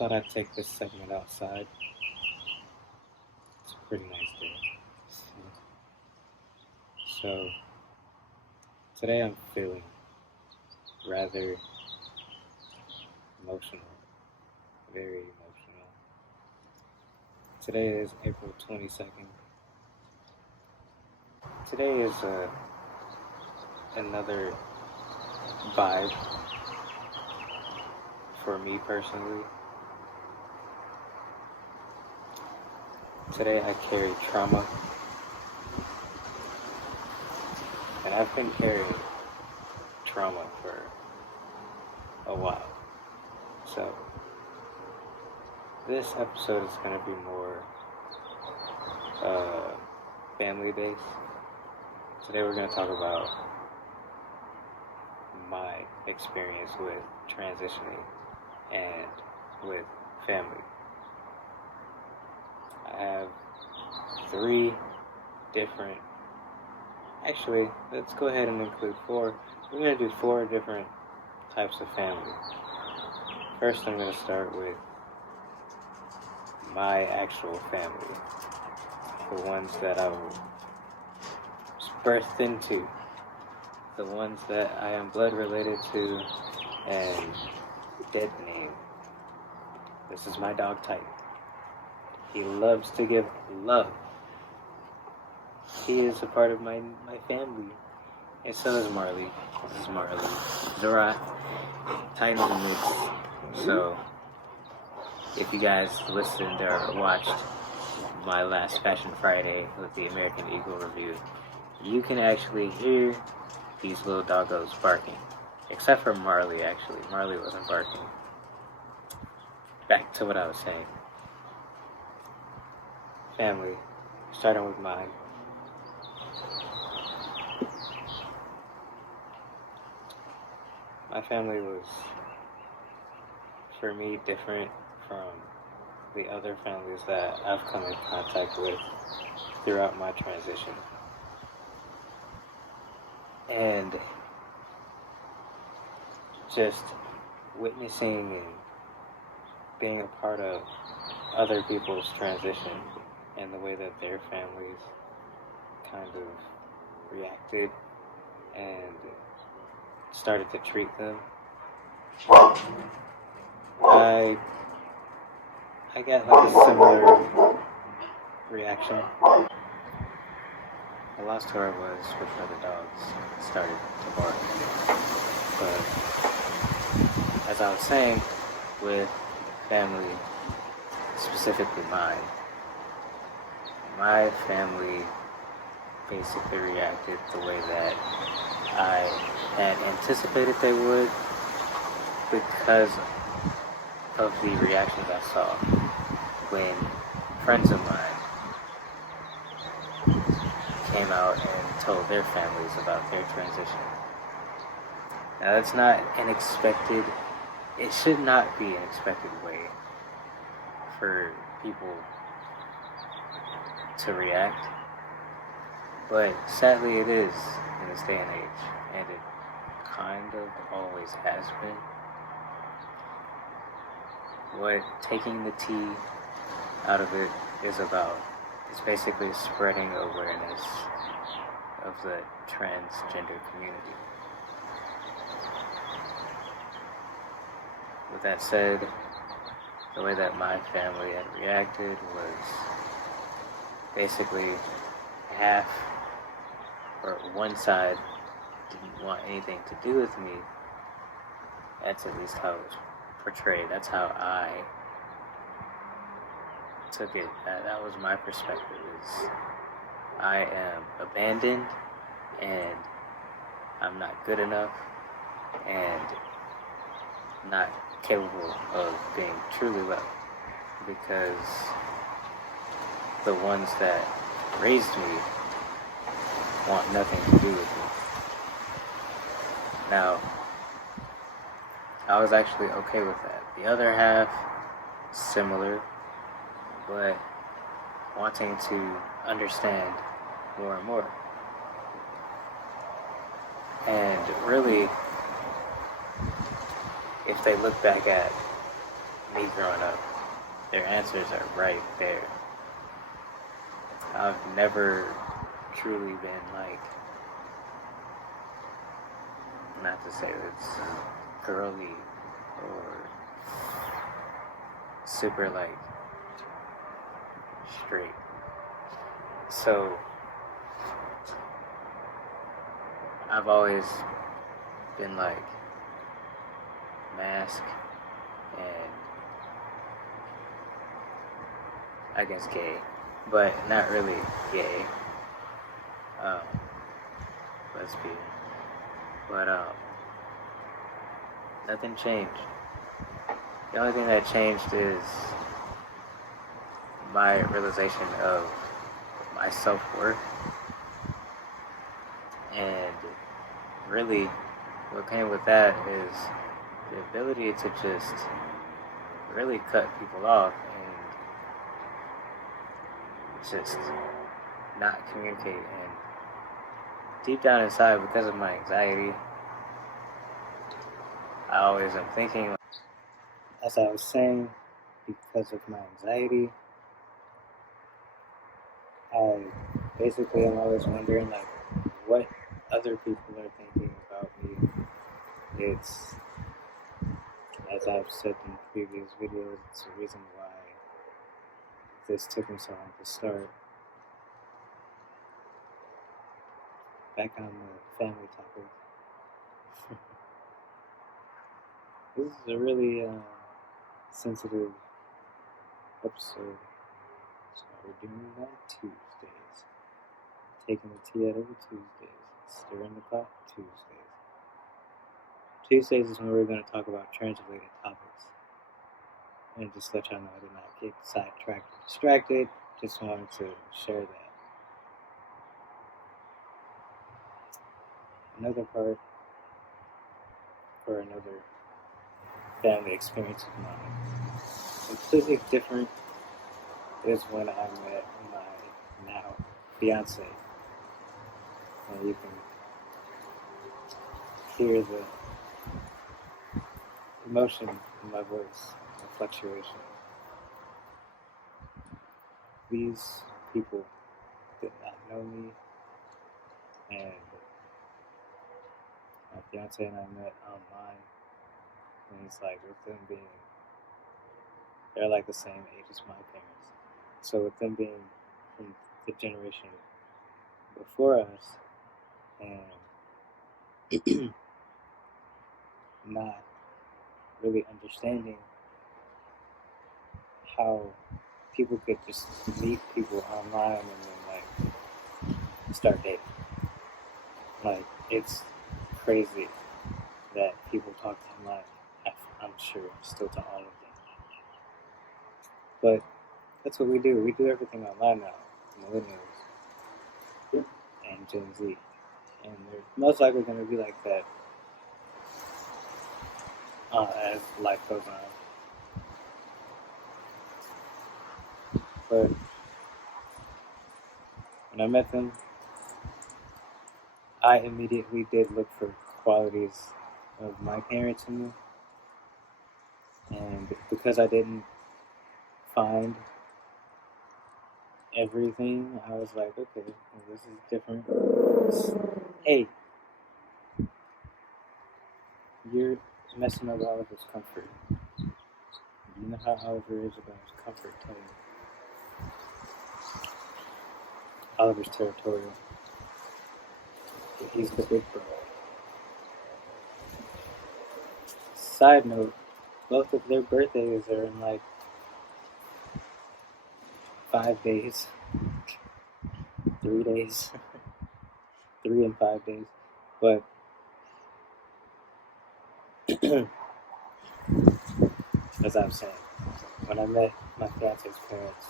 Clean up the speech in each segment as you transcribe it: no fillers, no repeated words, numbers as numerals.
thought I'd take this segment outside. It's a pretty nice day. So today I'm feeling rather emotional, very emotional. Today is April 22nd. Today is another vibe for me personally. Today I carry trauma, and I've been carrying trauma for a while. So this episode is going to be more family based. Today we're going to talk about my experience with transitioning and with family. I have let's go ahead and include 4. We're going to do 4 different types of family. First, I'm going to start with my actual family, the ones that I was birthed into, the ones that I am blood related to and dead name. This is my dog type. He loves to give love. He is a part of my family. And so is Marley. This is Marley. Zora, tight in the mix. So, if you guys listened or watched my last Fashion Friday with the American Eagle review, you can actually hear these little doggos barking. Except for Marley, actually. Marley wasn't barking. Back to what I was saying. Family. Starting with mine. My family was, for me, different from the other families that I've come in contact with throughout my transition. And just witnessing and being a part of other people's transition and the way that their families kind of reacted and started to treat them, I got like a similar reaction. I lost who I was before the dogs started to bark. But as I was saying, with family, specifically mine, my family basically reacted the way that I had anticipated they would because of the reactions I saw when friends of mine came out and told their families about their transition. Now that's not it should not be an expected way for people to react, but sadly it is in this day and age, and it kind of always has been. What taking the T out of it is about is basically spreading awareness of the transgender community. With that said, the way that my family had reacted was basically one side didn't want anything to do with me. That's at least how it was portrayed. That's how I took it. That was my perspective. Is I am abandoned and I'm not good enough and not capable of being truly loved because the ones that raised me want nothing to do with me. Now, I was actually okay with that. The other half, similar, but wanting to understand more and more. And really, if they look back at me growing up. Their answers are right there. I've never truly been like, not to say it's girly or super like straight. So I've always been like mask and I guess gay, but not really gay. Lesbian. But nothing changed. The only thing that changed is my realization of my self-worth. And really, what came with that is the ability to just really cut people off and just not communicate. And deep down inside, because of my anxiety, I always am thinking, as I was saying, because of my anxiety, I basically am always wondering like what other people are thinking about me. It's, as I've said in previous videos, it's the reason why this took me so long to start. Back on the family topic. This is a really sensitive episode. So we're doing it on Tuesdays. Taking the tea out over Tuesdays. Stirring the pot Tuesdays. Tuesdays is when we're going to talk about trans-related topics. And just let y'all know I did not get sidetracked or distracted. Just wanted to share that. Another part, or another family experience of mine, completely different, is when I met my now fiance. And you can hear the emotion in my voice, the fluctuation. These people did not know me, and my fiance and I met online, and it's like with them being, they're like the same age as my parents. So with them being from the generation before us, and not really understanding how people could just meet people online and then like start dating. Like, it's crazy that people talk online. I'm sure still to all of them. But that's what we do. We do everything online now. Millennials and Gen Z. And they're most likely going to be like that as life goes on. But when I met them, I immediately did look for qualities of my parents in me. And because I didn't find everything, I was like, okay, well, this is different. Hey, you're messing up Oliver's comfort. You know how Oliver is about his comfort, tell you. Oliver's territorial. He's the big bro. Side note, both of their birthdays are in like 5 days. 3 days. 3 and 5 days. But as I was saying, when I met my fiance's parents,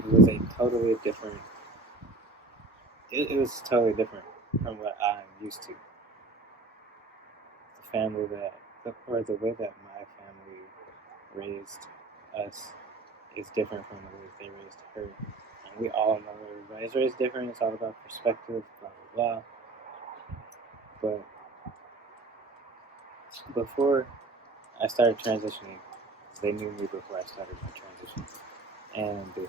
it was a totally different, it was totally different from what I'm used to. The family that, or the way that my family raised us is different from the way they raised her. And we all know everybody's raised different. It's all about perspective, blah, blah, blah. But before I started transitioning. They knew me before I started my transition, and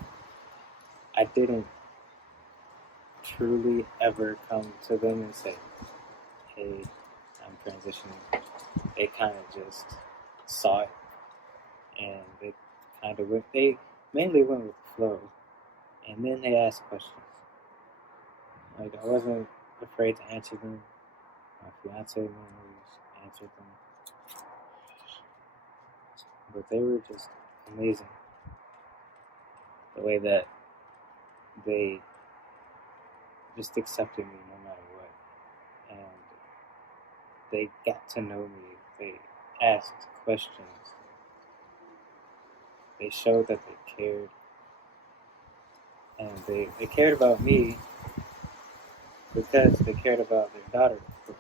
I didn't truly ever come to them and say, "Hey, I'm transitioning." They kind of just saw it, and they kind of went. They mainly went with the flow, and then they asked questions. Like I wasn't afraid to answer them. My fiance members answered them, but they were just amazing. The way that they just accepted me no matter what, and they got to know me. They asked questions. They showed that they cared, and they cared about me because they cared about their daughter, of course.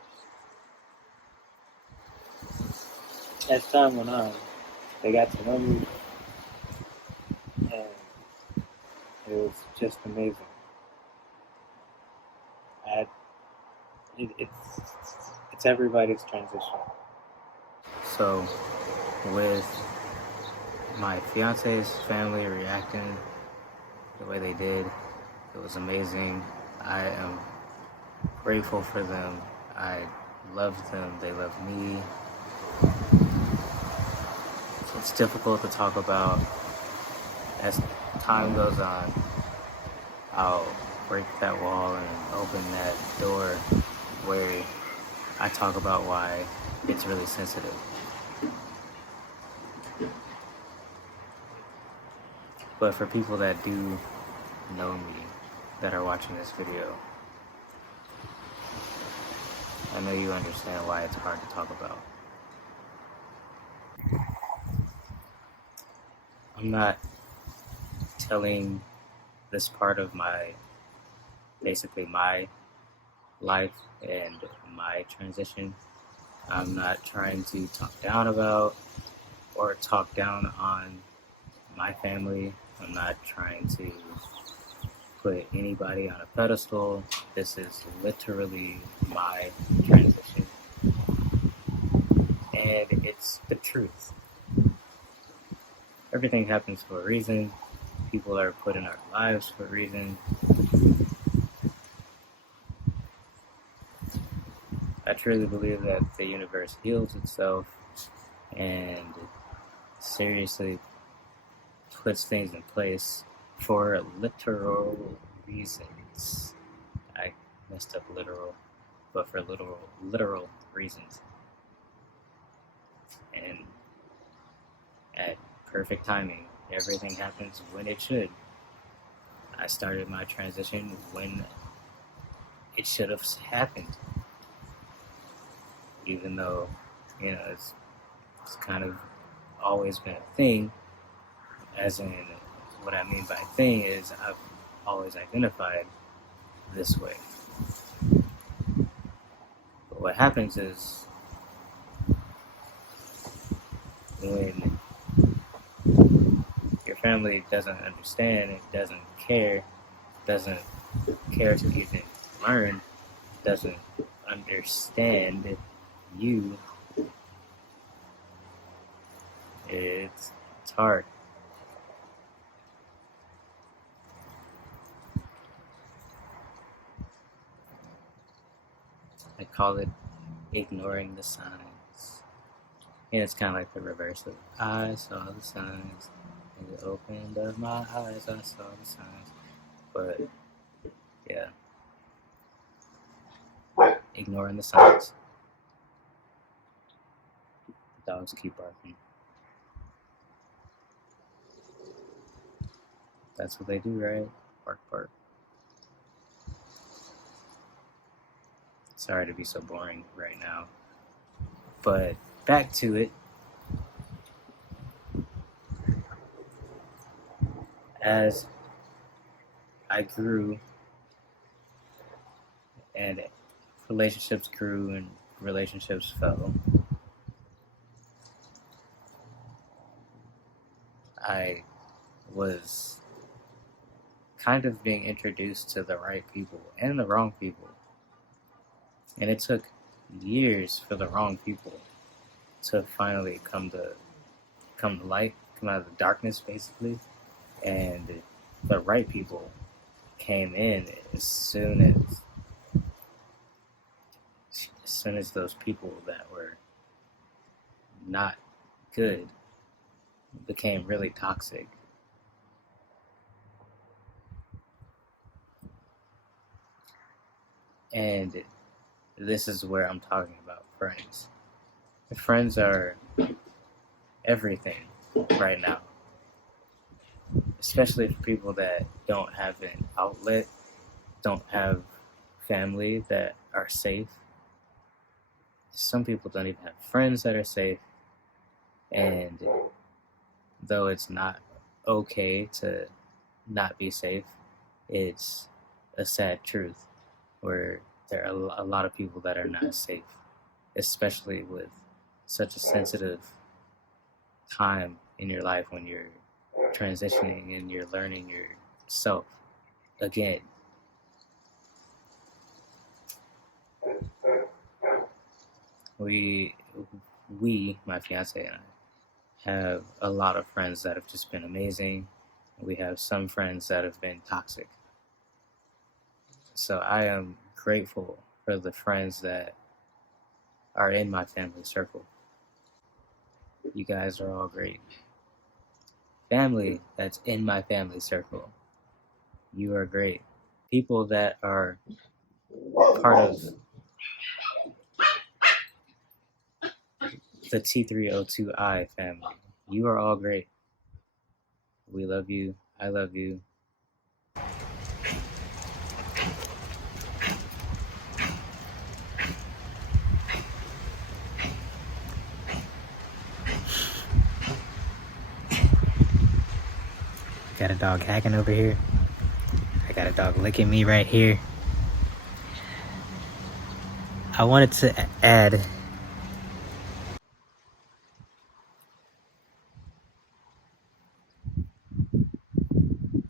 As time went on, they got to know me, and it was just amazing. I, it's everybody's transition. So, with my fiance's family reacting the way they did, it was amazing. I am grateful for them. I love them. They love me. It's difficult to talk about. As time goes on, I'll break that wall and open that door where I talk about why it's really sensitive. But for people that do know me, that are watching this video, I know you understand why it's hard to talk about. I'm not telling this part of basically my life and my transition. I'm not trying to talk down about or talk down on my family. I'm not trying to put anybody on a pedestal. This is literally my transition. And it's the truth. Everything happens for a reason. People are put in our lives for a reason. I truly believe that the universe heals itself and seriously puts things in place for literal reasons. I messed up literal, but for literal reasons. And at perfect timing, everything happens when it should. I started my transition when it should have happened. Even though, it's kind of always been a thing, as in, what I mean by thing is I've always identified this way. But what happens is when your family doesn't understand, it doesn't care to even learn, doesn't understand you, it's hard. I call it ignoring the signs. And it's kind of like the reverse of I saw the signs, and it opened up my eyes, I saw the signs. But, yeah. Ignoring the signs. The dogs keep barking. That's what they do, right? Bark, bark. Sorry to be so boring right now. But back to it. As I grew and relationships grew and relationships fell, I was kind of being introduced to the right people and the wrong people. And it took years for the wrong people to finally come to light, come out of the darkness, basically. And the right people came in as soon as those people that were not good became really toxic. And this is where I'm talking about friends. Friends are everything right now, especially for people that don't have an outlet, don't have family that are safe. Some people don't even have friends that are safe. And though it's not okay to not be safe, it's a sad truth where there are a lot of people that are not safe, especially with such a sensitive time in your life when you're transitioning and you're learning yourself again. We, my fiance and I, have a lot of friends that have just been amazing. We have some friends that have been toxic. So I am grateful for the friends that are in my family circle. You guys are all great. Family that's in my family circle, you are great. People that are part of the T302I family, you are all great. We love you. I love you. Got a dog hacking over here. I got a dog licking me right here. I wanted to add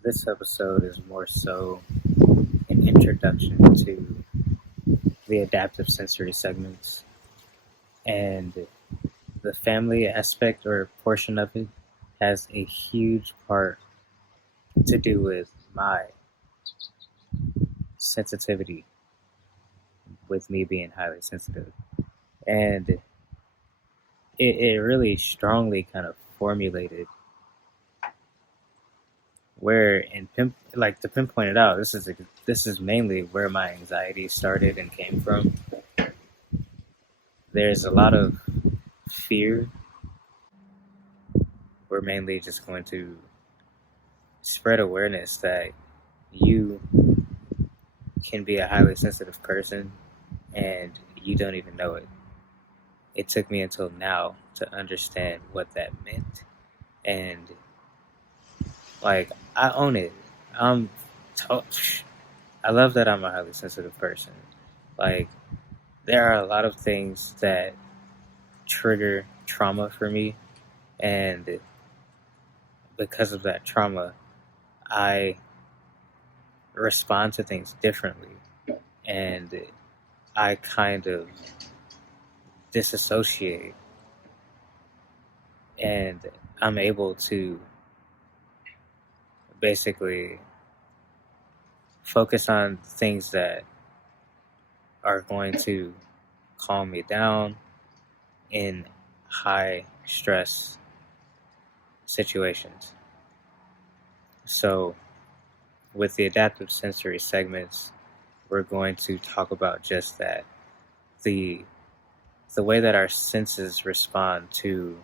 this episode is more so an introduction to the adaptive sensory segments, and the family aspect or portion of it has a huge part to do with my sensitivity, with me being highly sensitive. And it really strongly kind of formulated where, and like the Pimp pointed out, this is mainly where my anxiety started and came from. There's a lot of fear. We're mainly just going to spread awareness that you can be a highly sensitive person and you don't even know it. It took me until now to understand what that meant. And like, I own it. I love that I'm a highly sensitive person. Like, there are a lot of things that trigger trauma for me, and because of that trauma, I respond to things differently, and I kind of disassociate, and I'm able to basically focus on things that are going to calm me down in high stress situations. So with the adaptive sensory segments, we're going to talk about just that. The way that our senses respond to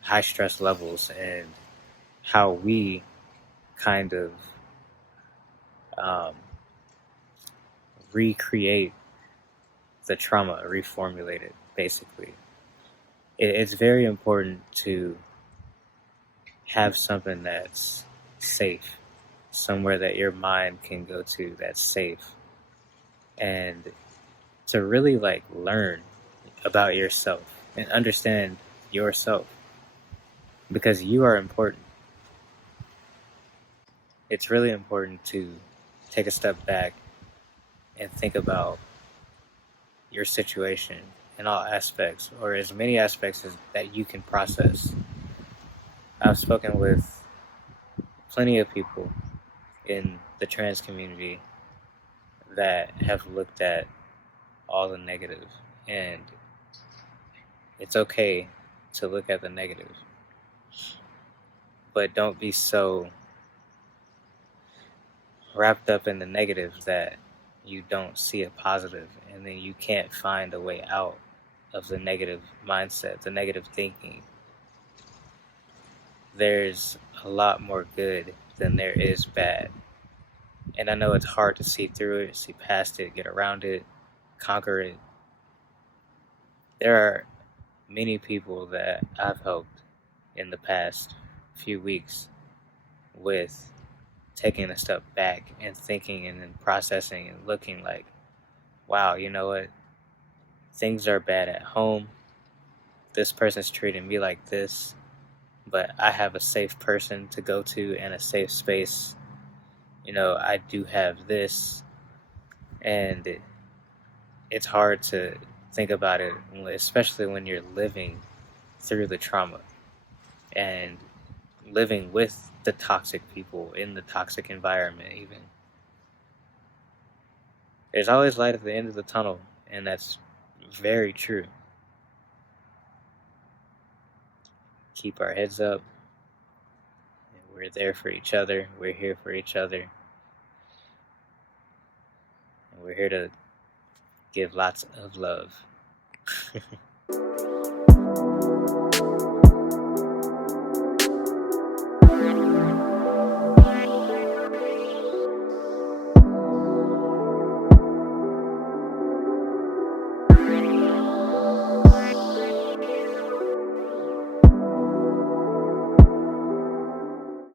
high stress levels, and how we kind of recreate the trauma, reformulate it, basically. It's very important to have something that's safe, somewhere that your mind can go to that's safe, and to really like learn about yourself and understand yourself, because you are important. It's really important to take a step back and think about your situation in all aspects, or as many aspects as that you can process. I've spoken with plenty of people in the trans community that have looked at all the negative, and it's okay to look at the negative, but don't be so wrapped up in the negative that you don't see a positive, and then you can't find a way out of the negative mindset, the negative thinking. There's a lot more good than there is bad. And I know it's hard to see through it, see past it, get around it, conquer it. There are many people that I've helped in the past few weeks with taking a step back and thinking and then processing and looking like, wow, you know what? Things are bad at home. This person's treating me like this, but I have a safe person to go to and a safe space. You know, I do have this, and it's hard to think about it, especially when you're living through the trauma and living with the toxic people in the toxic environment. Even there's always light at the end of the tunnel, and that's very true. Keep our heads up. We're there for each other. We're here for each other. And we're here to give lots of love.